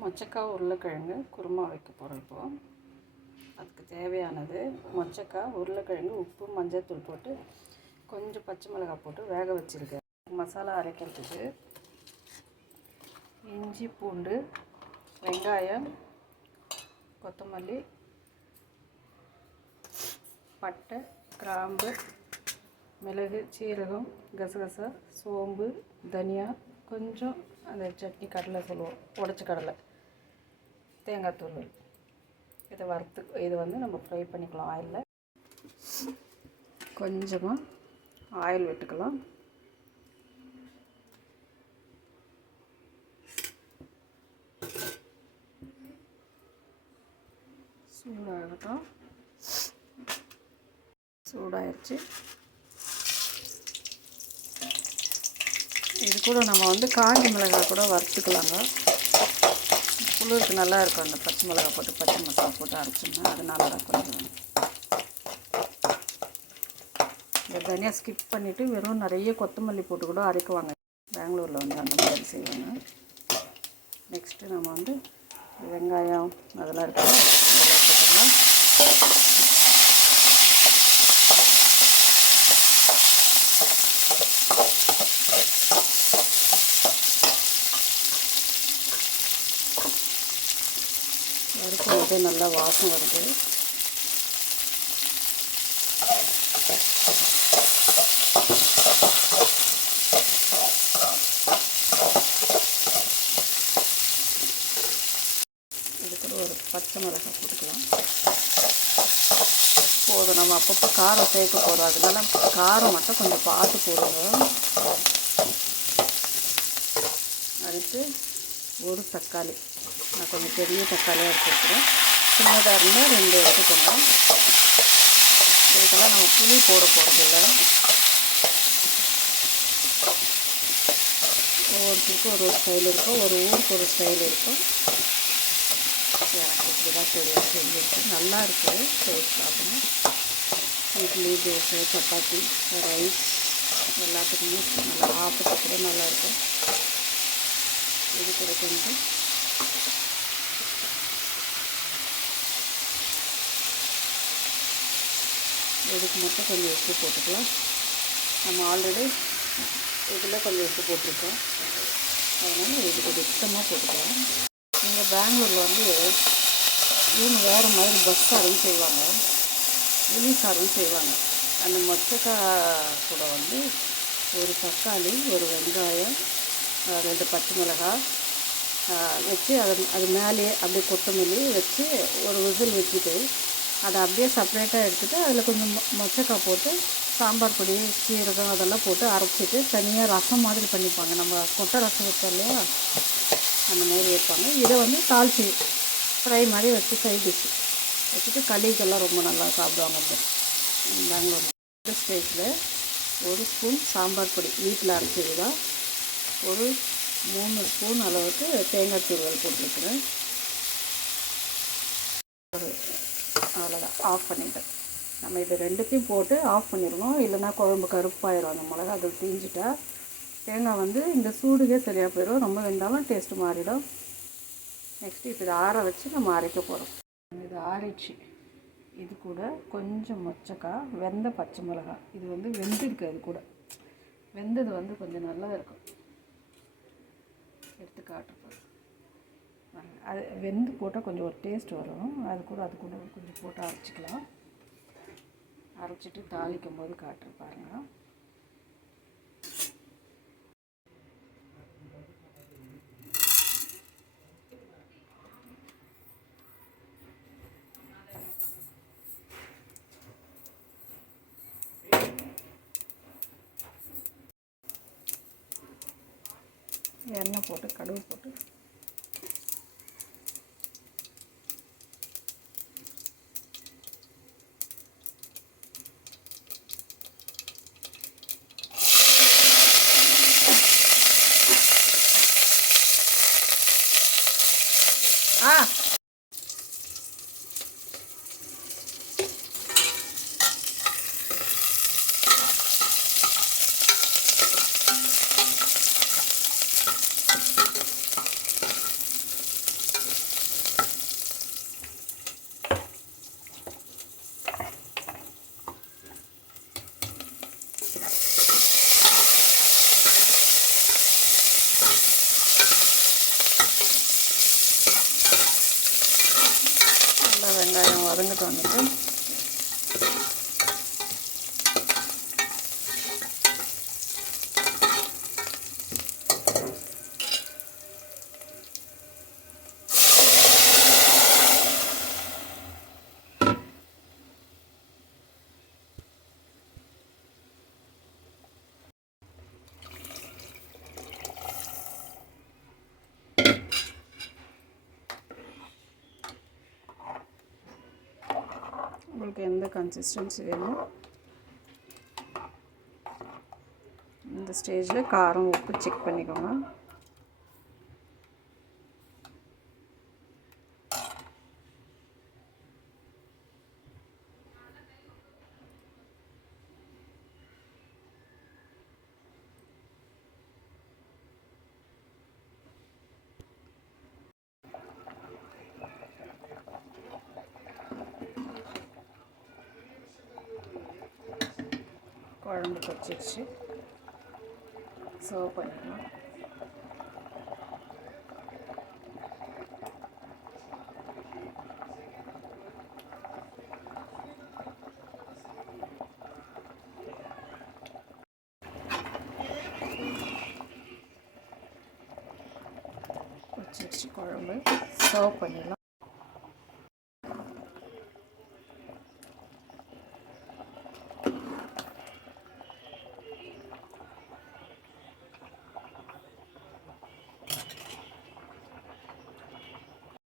மொச்சக்காய் உருளைக்கிழங்கு குருமா வைக்க போகிறோம். இப்போது அதுக்கு தேவையானது மொச்சக்காய், உருளைக்கிழங்கு, உப்பு, மஞ்சள் போட்டு கொஞ்சம் பச்சை மிளகாய் போட்டு வேக வச்சுருக்கேன். மசாலா அரைக்கிறதுக்கு இஞ்சி, பூண்டு, வெங்காயம், கொத்தமல்லி, பட்டை, கிராம்பு, மிளகு, சீரகம், கசகசா, சோம்பு, தனியா, கொஞ்சம் அந்த சட்னி கடலை சொல்லுவோம், உடச்ச கடலை, தேங்காய் தூள், இதை வறுத்து இது நம்ம ஃப்ரை பண்ணிக்கலாம். ஆயிலில் கொஞ்சமாக ஆயில் விட்டுக்கலாம். சூடாகட்டும். சூடாகிடுச்சு. இது கூட நம்ம காஞ்ச மிளகாய் கூட வறுத்துக்கலாங்க. குளிருக்கு நல்லா இருக்கும். அந்த பச்சை மிளகாய் போட்டு பச்சை மசாலா போட்டு அரைச்சோம்னா அதனால தான் கொஞ்சம் இந்த தனியாக ஸ்கிப் பண்ணிவிட்டு வெறும் நிறைய கொத்தமல்லி போட்டு கூட அரைக்குவாங்க. பெங்களூரில் அந்த மாதிரி செய்வாங்க. நெக்ஸ்ட்டு நம்ம வெங்காயம் அதெல்லாம் இருக்குது, அதெல்லாம் போட்டுக்கலாம். வறுக்கும் போது நல்லா வாசம் வருது. இது கூட ஒரு பச்சை மிளகாய் போட்டுக்கலாம். போதும். நம்ம அப்பப்போ காரம் சேர்க்க போகிறோம், அதனால காரம் மட்டும் கொஞ்சம் பார்த்து போடுவோம். அடுத்து ஒரு தக்காளி, நான் கொஞ்சம் பெரிய தக்காளியாக எடுத்துக்கிறேன். சின்னதாக இருந்தால் 2 எடுத்துக்கோங்க. இதுக்கெல்லாம் நம்ம புளி போட போகிறதில்ல. ஒவ்வொருத்தருக்கும் ஒரு ஸ்டைல் இருக்கும், ஒரு ஊருக்கு ஒரு ஸ்டைல் இருக்கும். எனக்கு இப்படி தான் தெரியும், செஞ்சுருக்கு. நல்லா இருக்குது, டேஸ்ட் சாப்பிடணும். இட்லி, தோசை, சப்பாத்தி, ரைஸ் எல்லாத்துக்குமே நல்லா ஆப்பத்துக்கு கூட நல்லாயிருக்கும். இது கூட கொஞ்சம் இதுக்கு மட்டும் கொஞ்சம் உப்பு போட்டுக்கலாம். நம்ம ஆல்ரெடி இதில் கொஞ்சம் உப்பு போட்டிருக்கோம், அதனால் இது கொஞ்சம் சுத்தமாக போட்டுக்கலாம். இங்கே பெங்களூரில் இவங்க வேறு மாதிரி பஸ் சாரும் செய்வாங்க, புளி சாரும் செய்வாங்க. அந்த மொச்சக்காய் கூட ஒரு தக்காளி, ஒரு வெங்காயம், 2 பச்சை மிளகாய் வச்சு அது மேலேயே அப்படியே கொத்தமல்லி வச்சு ஒரு விசில் வச்சுட்டு அதை அப்படியே செப்பரேட்டாக எடுத்துகிட்டு அதில் கொஞ்சம் மொச்சக்காய் போட்டு சாம்பார் பொடி, சீரகம் அதெல்லாம் போட்டு அரைச்சிட்டு தனியாக ரசம் மாதிரி பண்ணிப்பாங்க. நம்ம கொட்டை ரசம் வைப்போம் இல்லையா, அந்த மாதிரி வைப்பாங்க. இதை தாளிச்சி ஃப்ரை மாதிரி வச்சு சைட் டிஷ் வச்சுட்டு களிக்கெல்லாம் ரொம்ப நல்லா சாப்பிடுவாங்க. பெங்களூர் ஸ்டேட்டில் ஒரு ஸ்பூன் சாம்பார் பொடி வீட்டில் அரைச்சது தான், ஒரு 3 ஸ்பூன் அளவுக்கு தேங்காய் தூள் போட்டிருக்கிறேன். அவ்வளோதான், ஆஃப் பண்ணிட்டேன். நம்ம இது 2த்தையும் போட்டு ஆஃப் பண்ணிடுவோம், இல்லைன்னா குழம்பு கருப்பாயிடும். அந்த மிளகா அது தீஞ்சிட்டா தேங்காய் இந்த சூடுக்கே சரியாக போயிடும். ரொம்ப வெந்தாலும் டேஸ்ட்டு மாறிடும். நெக்ஸ்ட்டு இப்போ இதை ஆற வச்சு நம்ம அரைக்க போகிறோம். இது ஆறிச்சு. இது கூட கொஞ்சம் மொச்சக்காய், வெந்த பச்சை மிளகாய், இது வெந்திருக்கு. அது கூட வெந்தது கொஞ்சம் நல்லா இருக்கும். எடுத்து காட்டுறேன். அது வெந்து போட்டால் கொஞ்சம் ஒரு டேஸ்ட் வரும். அது கூட கொஞ்சம் போட்டு அரைச்சிக்கலாம். அரைச்சிட்டு தாளிக்கும் போது காட்டுறேன் பாருங்கள். எண்ணெய் போட்டு கடுகு போட்டு வதங்கிட்டு வந்துட்டு உங்களுக்கு எந்த கன்சிஸ்டன்சி வேணும் இந்த ஸ்டேஜில் காரம் உப்பு செக் பண்ணிக்கோங்க. குழம்பு கொதிச்சிருச்சு, சர்வ் பண்ணிக்கலாம். கொதிச்சிருச்சு குழம்பு, சர்வ் பண்ணிடலாம்.